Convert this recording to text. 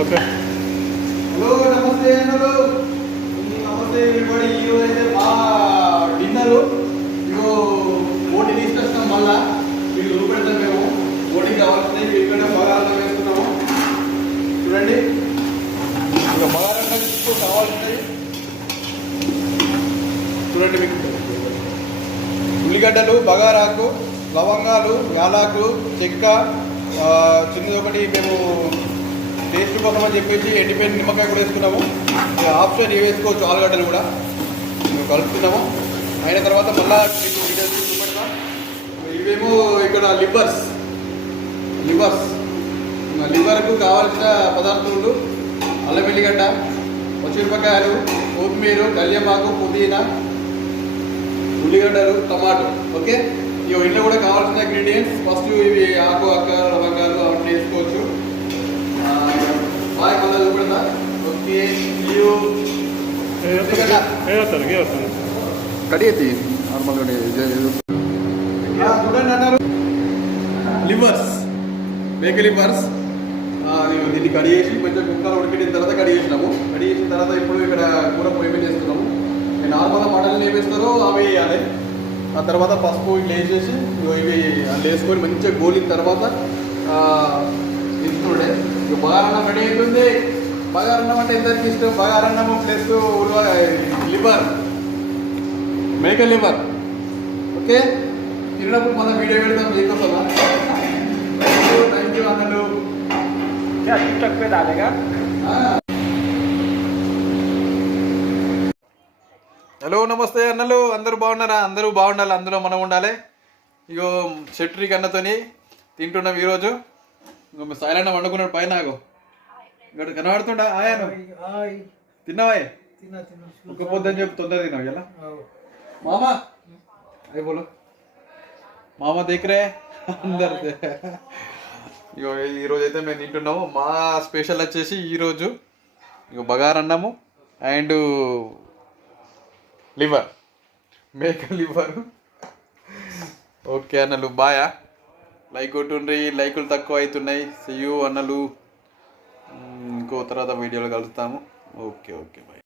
Okay. Hello నమస్తే అన్నలు. నమస్తే everybody. ఈరోజు అయితే మా డిన్నరు ఇగో ఓటి తీసుకొస్తాం. మళ్ళా మీకు చూపెడతాం. మేము ఓటికి కావాల్సినవి ఇక్కడ బగారంగా వేస్తున్నాము. చూడండి, ఇక బగారంగా కావాల్సినవి చూడండి. మీకు ఉల్లిగడ్డలు, బగారాకు, లవంగాలు, యాలాకులు, చెక్క, చిన్నది ఒకటి మేము టేస్ట్ కోసం అని చెప్పేసి ఎండిపోయిన నిమ్మకాయ కూడా వేసుకున్నాము. ఆప్షన్ ఇవి వేసుకోవచ్చు, ఆలుగడ్డలు కూడా మేము కలుపుతున్నాము. అయిన తర్వాత మళ్ళా మీకు డీటెయిల్స్ చూపెడతాం. ఇవేమో ఇక్కడ లివర్కు కావాల్సిన పదార్థాలు: అల్లం వెల్లిగడ్డ, పచ్చిమిరపకాయలు, కొత్తిమీర, కళ్యామాకు, పుదీనా, ఉల్లిగడ్డలు, టమాటో. ఓకే, ఇవి ఇంట్లో కూడా కావాల్సిన ఇంగ్రీడియంట్స్. ఫస్ట్ ఇవి ఆకు, అక్క, లవంగాలు అవన్నీ వేసుకోవచ్చు. బాగా మళ్ళీ చూపెడతా. ఓకే, కడిగి నార్మల్గా చూడండి అన్నారు. మేక లివర్స్ దీన్ని కడిగేసి కొంచెం కుక్కలు ఉడికిన తర్వాత కడిగేసినాము. కడిగేసిన తర్వాత ఇప్పుడు ఇక్కడ కూర పొయ్యి మీద చేస్తున్నాము. నార్మల్గా మటన్లు ఏమేస్తారో అవి వేయాలి. ఆ తర్వాత పసుపు ఇట్లా వేసేసి ఇవి అందులో వేసుకొని మంచిగా గోలిన తర్వాత తింటుండే. ఇక బగారన్నం రెడీ అవుతుంది. బగారన్నం అంటే ఎంతకి ఇష్టం. బగారన్నము ప్లస్ లివర్, మేక లివర్. ఓకే, తిన్నప్పుడు మన వీడియో పెడతాం మీకోసమా. థ్యాంక్ యూ అన్నలు. హలో నమస్తే అన్నలు. అందరూ బాగున్నారా? అందరూ బాగుండాలి, అందులో మనం ఉండాలి. ఇగో చెట్రీ కన్నతోని తింటున్నాం ఈరోజు. ఇంకో సైలెంట్ వండుకున్నాడు పైన. ఇక్కడ కనబడుతుండా? ఆయాను తిన్నావా? ఒక్క పొద్దుని చెప్పి తొందర తిన్నావు ఇలా. మామా అయిపోలు మామ దగ్గరే అందరు. ఇగో ఈరోజు అయితే మేము తింటున్నాము. మా స్పెషల్ వచ్చేసి ఈరోజు ఇగో బగారన్నము అండ్ లివర్, మేక లివర్. ఓకే అన్నలు, బాయా. లైక్ కొట్టుండ్రి, లైకులు తక్కువ అవుతున్నాయి. సీ యూ అన్నలు. ఇంకో తర్వాత వీడియోలో కలుస్తాము. Okay bye.